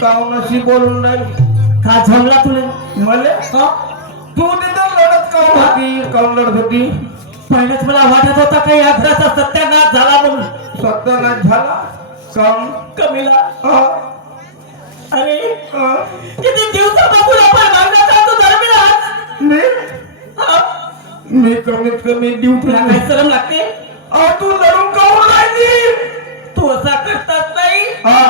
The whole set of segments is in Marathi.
कावनाशी बोलून राहील का जमला तुला मले तू तिथं लढत काऊन होती काऊन लढत होती पहिलेच मला वाटत होता काही अग्राचा सत्यानाश झाला म्हणून सत्यानाश झाला काऊन कमीला अरे अं? किती दिवसापासून आपण मार्गाचा तू धर्मीला मी कमीत कमी तुला ड्युटी काय शरम लागते तू लढून काऊन राहिली तू असा करतात नाही हा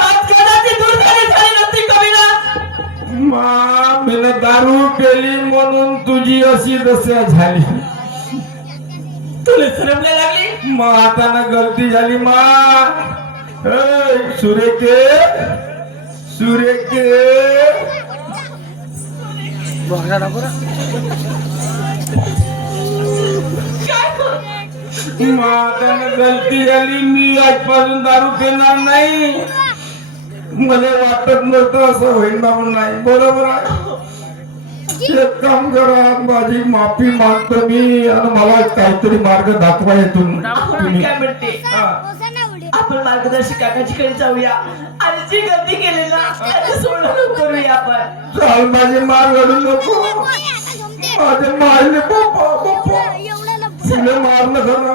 आज कदाचित दूर झाली नसती कमीला मी दारू पेली म्हणून तुझी अशी दशा झाली तुला शरम नाही लागली मग आता ना गलती झाली सुरेखे सुरेखे आता ना गलती झाली मी आजपासून दारू पिणार नाही मला वाटत नव्हतं असं होईल म्हणून नाही बरोबर आहे एक काम करा माझी माफी मागतो मी आणि मला काहीतरी मार्ग दाखवा येतून आपण काय म्हणते आपण मार्गदर्शक काकाजीकडे जाऊया आणि जी गलती केली ना त्याचं सोडून करूया आपण चाल माझे मार घडू नको माझे मारले पप्पा पप्पा तुला मारलं खरं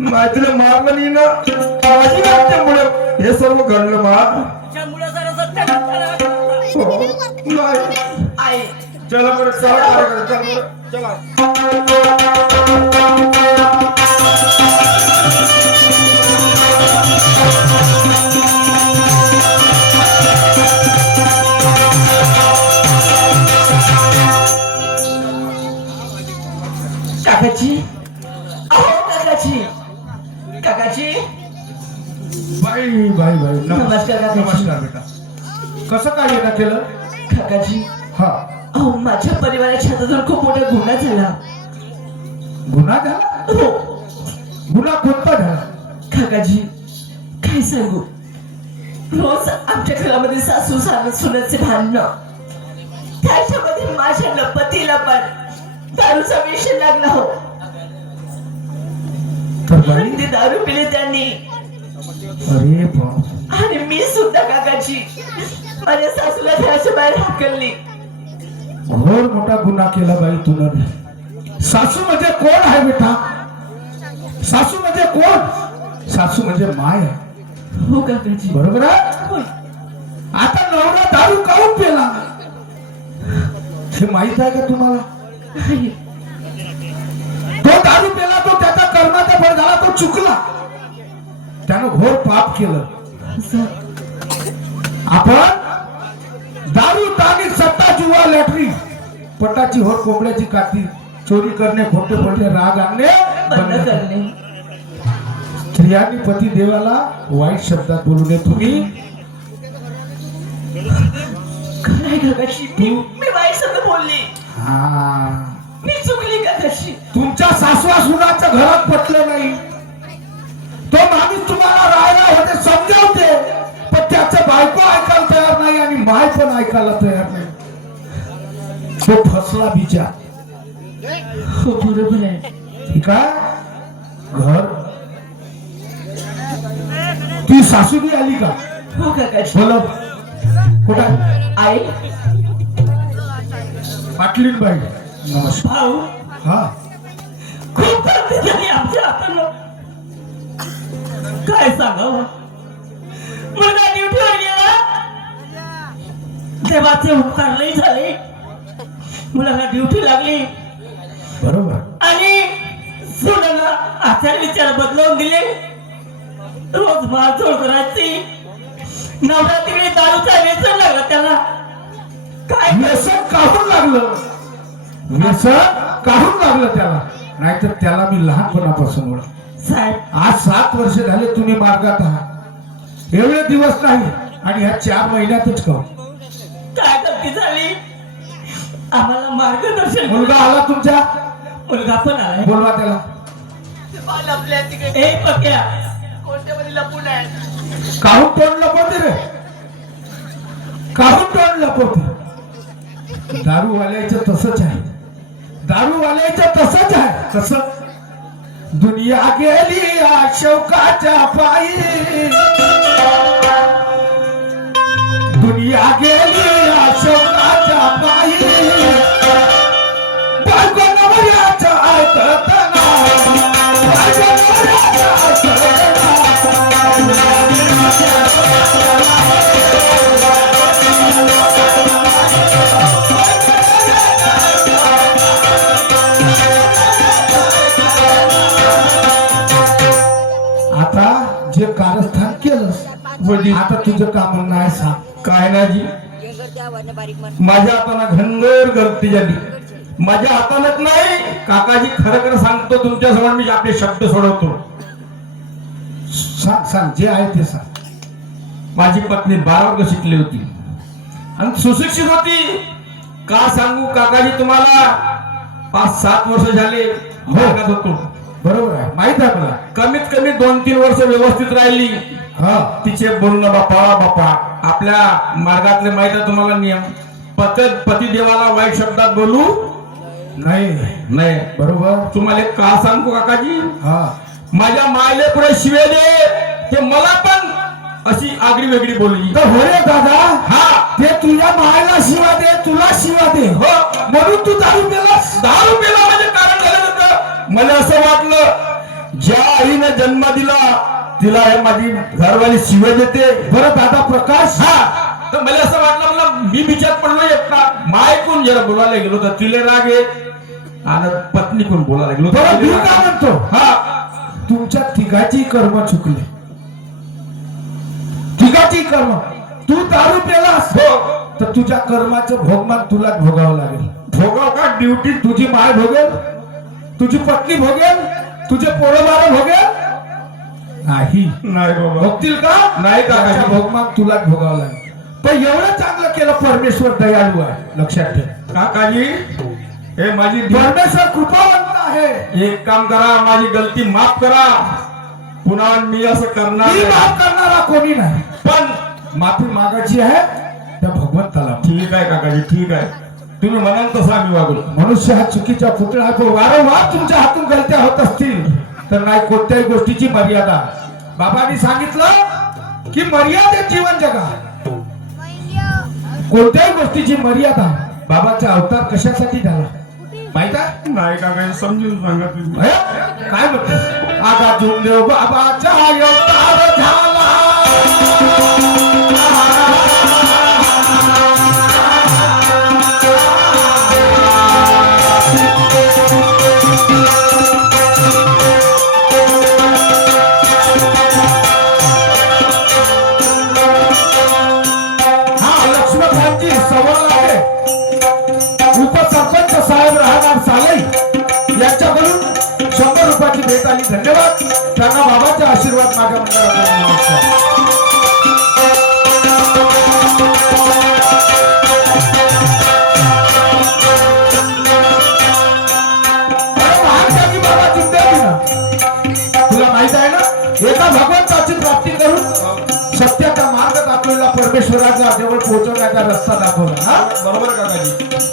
नाही तुला मारलं नाही ना माझी त्यामुळे हे सर्व घडलं नाही चला बरं चला काकाजी काकाजी काकाजी बाई बाई बाई नमस्कार काकाजी. नमस्कार बेटा कसं काय येणं केलं काकाजी हा अहो माझ्या परिवाराच्या हातातून खूप मोठा गुन्हा झाला गुन्हा झाला हो गुन्हा कोणता झाला काकाजी काय सांगू रोज आमच्या घरामध्ये सासू सुनाचे भांडणं त्याच्यामध्ये माझ्या पतीला पण दारूचा विषय लागला हो तर बाई ते दारू पिले त्यांनी अरे बाप आणि मी सुद्धा काकाजी माझ्या सासूला घराच्या बाहेर हाकलली घोर मोठा गुन्हा केला बाई तुला सासू म्हणजे कोण आहे बेटा सासू म्हणजे कोण सासू म्हणजे माय आहे हो काकाजी बरोबर आहे होय. आता नवरा दारू काऊन पेला हे माहित आहे का तुम्हाला नाही. तो दारू पेला तो त्याचा कर्माचा फळ झाला तो चुकला त्यानं घोर पाप केलं असं. आपण दारू ताणी सत्ता जुवा लॅटरी पटाची होर कोंबड्याची काती चोरी करणे खोटे खोटे राग आणणे बंद करणे स्त्रियांनी पती देवाला वाईट शब्दात बोलू नये तुम्ही काय काकाजी मी वाईट शब्द बोलली हा मी चुकली काकाजी तुमच्या सासवा सुनाचं घरात पटलं नाही तो माणूस तुम्हाला राहायला होते समजावते पण त्याचं बायको ऐकायला तयार नाही आणि माय पण ऐकायला तयार नाही तो फसला बिचा हो बरोबर आहे ठीक आहे घर ती सासू बी आली का हो काकाजी बोल कुठं आई पाटलीन बाई नमस्कार भाऊ हा खूप गर्दी झाली आमच्या हातानं काय सांगावं मुलगा ड्युटीवर गेला देवाचे उपकार नाही झाले मुलाला ड्युटी लागली बरोबर आणि सोनाला आचार विचार बदलवून दिले रोज मारझोड करायची नवरात्री दारूचा व्यसन लागला त्याला काय व्यसन काढून लागलं व्यसन काढून लागलं त्याला नाहीतर त्याला मी लहानपणापासून ओळख साहेब आज 7 वर्ष झाले तुम्ही मार्गात आहात एवढे दिवस नाही आणि ह्या 4 महिन्यातच का काय गलती झाली आम्हाला मार्गदर्शन मुलगा आला तुमच्या मुलगा पण आलाय बोलवा त्याला आपल्या तिकडे ए पक्या कोण पोत्यामध्ये लपून आहे. काहून तोंड लपवते रे? काहून तोंड लपवते? दारूवाल्याचं तसंच आहे. दारूवाल्याचं तसंच आहे. तसं दुनिया गेली अशोकाच्या पायी, दुनिया गेली अशोकाच्या पायी, बायको नवऱ्याचं ऐकत नाही, बायको नवऱ्याचं ऐकत आता जे कारस्थान केलंस वडील, आता तुझं काम नाही. सांग काय ना जी? माझ्या हातानं घनघोर गलती झाली. माझ्या हातानच नाही काकाजी, खरं खरं सांगतो तुमच्या समोर मी आपले शब्द सोडवतो. सांग सांग जे आहे ते सांग. माझी पत्नी 12 वर्ष शिकली होती आणि सुशिक्षित होती. का सांगू काकाजी तुम्हाला, 5-7 वर्ष झाले वर्गात होतो. बरोबर आहे, माहित आहे मला. कमीत कमी 2-3 वर्ष व्यवस्थित राहिली. हा, तिचे बोलणं बापा बापा. आपल्या मार्गातले माहित आहे तुम्हाला नियम, पती देवाला वाईट शब्दात बोलू नाही. नाही बरोबर. तुम्हाला एक का सांगू काकाजी, हा, माझ्या मायले पुढे शिवे दे ते मला पण अशी आगळी वेगळी बोलली. तर हो रे दादा, हा, ते तुझ्या मायला शिवा दे, तुला शिवा दे. हो, म्हणून तू दारू पिलास. दारू पिला म्हणजे कारण झालं होतं. मला असं वाटलं ज्या आईने जन्म दिला तिला हे माझी घरवाली शिवे देते. बरं दादा प्रकाश, हा, तर मला असं वाटलं, मला मी विचार पडलो एकटा. माय कोण जरा बोलायला गेलो तर तिले राग येत आणि पत्नी कोण बोलायला गेलो. मी काय म्हणतो, हा, तुमच्या तिघाची कर्म चुकले. तिघाची कर्म. तू दारू पेलास हो तर तुझ्या कर्माचं भोगमान तुलाच भोगावं लागेल. भोगाव का? ड्युटी तुझी माय भोगेल, तुझी पत्नी भोगेल, तुझे पोरबाळ भोगेल नाही. नाही बाबा भोगतील का? नाही का? भोगमान तुलाच भोगावं लागेल. पण एवढं चांगलं केलं, परमेश्वर दयाळू आहे, लक्षात ठेव. काकाजी, हे माझी परमेश्वर कृपावंत आहे. एक काम करा, माझी गलती माफ करा. पुन्हा मी असं करणार. मी माफ करणारा कोणी नाही, पण माफी मागायची आहे त्या भगवंताला. ठीक आहे काकाजी, ठीक आहे. तुम्ही म्हणाल तसं आम्ही वागलो. मनुष्य हा चुकीचा पुतळा आहे. वारंवार तुमच्या हातून गलत्या होत असतील तर नाही कोणत्याही गोष्टीची मर्यादा. बाबांनी सांगितलं की मर्यादेत जीवन जगा. कोणत्याही गोष्टीची मर्यादा. बाबाचा अवतार कशासाठी झाला माहित आहे? नाही का? काय समजून सांगा तुम्ही. काय म्हणते? आगा देव बाबाचा अवतार झाला. उपसरपंच साहेब राहणार सालई यांच्याकडून 100 रुपयाची भेट आली. धन्यवाद. त्यांना बाबाचे आशीर्वाद माझ्या मंडळाकडून नमस्कार. बाबा चिंता ना, तुला माहित आहे ना, एका भगवंताची प्राप्ती करून सत्याचा मार्ग दाखवलेला, परमेश्वराच्या जवळ पोहोचवण्याचा रस्ता दाखवला. हा बरोबर काकाजी.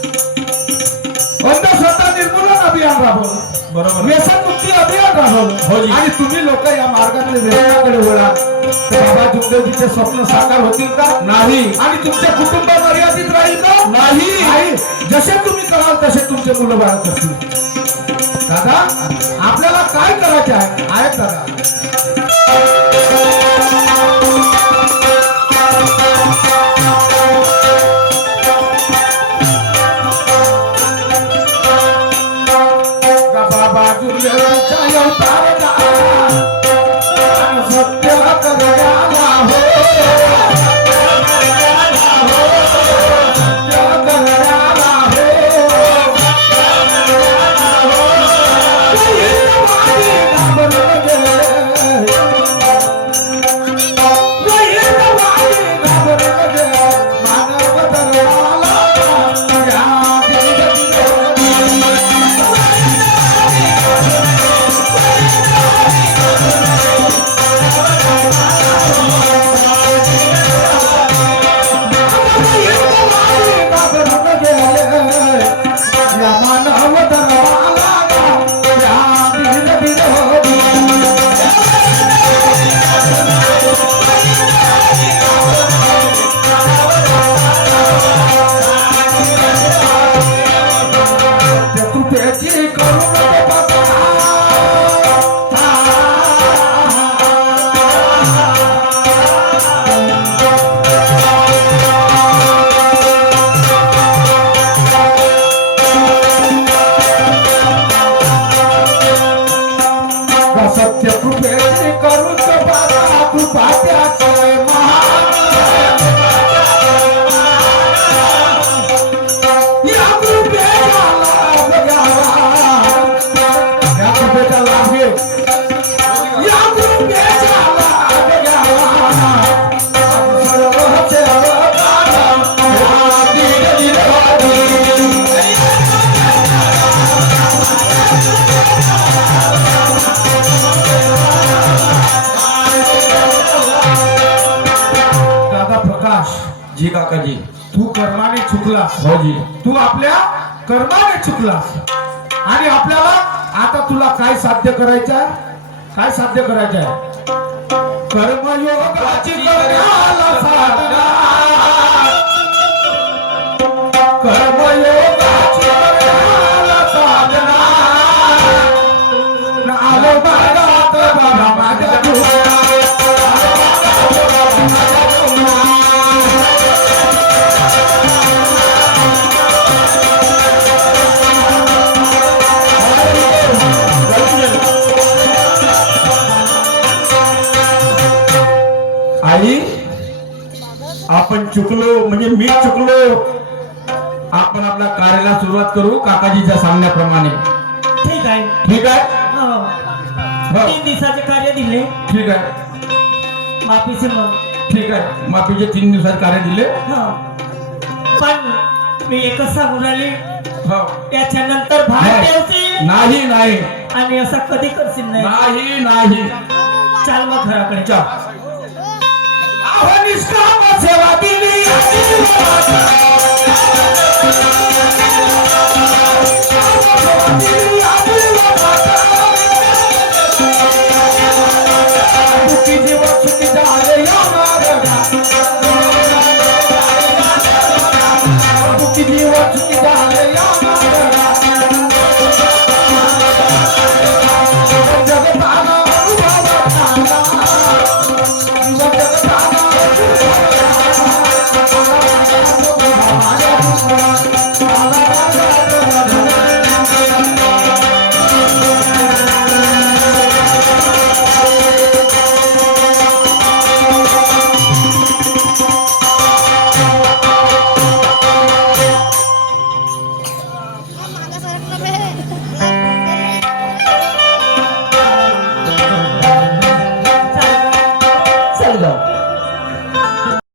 अंधश्रद्धा निर्मूलन अभियान राबवलं. बरोबर. व्यसनमुक्ती अभियान राबवलं. आणि तुम्ही लोक या मार्गातले व्यसनाकडे वळा तर बाबा जुमदेवजीचे स्वप्न साकार होतील का? नाही. आणि तुमचे कुटुंब मर्यादित राहील का? नाही. जसे तुम्ही कराल तसे तुमचे मुलं बाळ करतील. दादा, आपल्याला काय करायचे आहे दादा? त्या सत्य कृपेची करू बाबा कृपा त्याचे महान या कृपेचा लाभ घ्यावा या कृपेचा लाभ घे या कृपेचा लाभ घ्यावा सर्व सेवकांना वादी दिलवादी दादा प्रकाश जी काकाजी. तू कर्माने चुकलास हो जी. तू आपल्या कर्माने चुकलास आणि आपल्याला आता तुला काय साध्य करायचंय काय साध्य करायचंय कर्मयोगाची करण्याला साधना कर्मयोगाची करण्याला साधना न आलो मार्गात बाबा माझ्या आई आपण चुकलो म्हणजे मी चुकलो आपण आपल्या कार्याला सुरुवात करू काकाजीच्या सांगण्याप्रमाणे ठीक आहे. ठीक आहे हो. हो 3 दिवसाचे कार्य दिले ठीक आहे माफीचे मग. ठीक आहे माफीचे 3 दिवसात कार्य दिले हो. पण मी एकच सांगून राहिले हो त्याच्यानंतर भाग ठेवशील नाही नाही आणि असं कधी करशील नाही. नाही नाही चाल मग घराकडे. चल आहो निष्काम सेवा दिली सुखी जीवन सुखी झाले या मार्गा सुखी जीवन सुखी झाले या मार्गा जगताना अनुभव झाला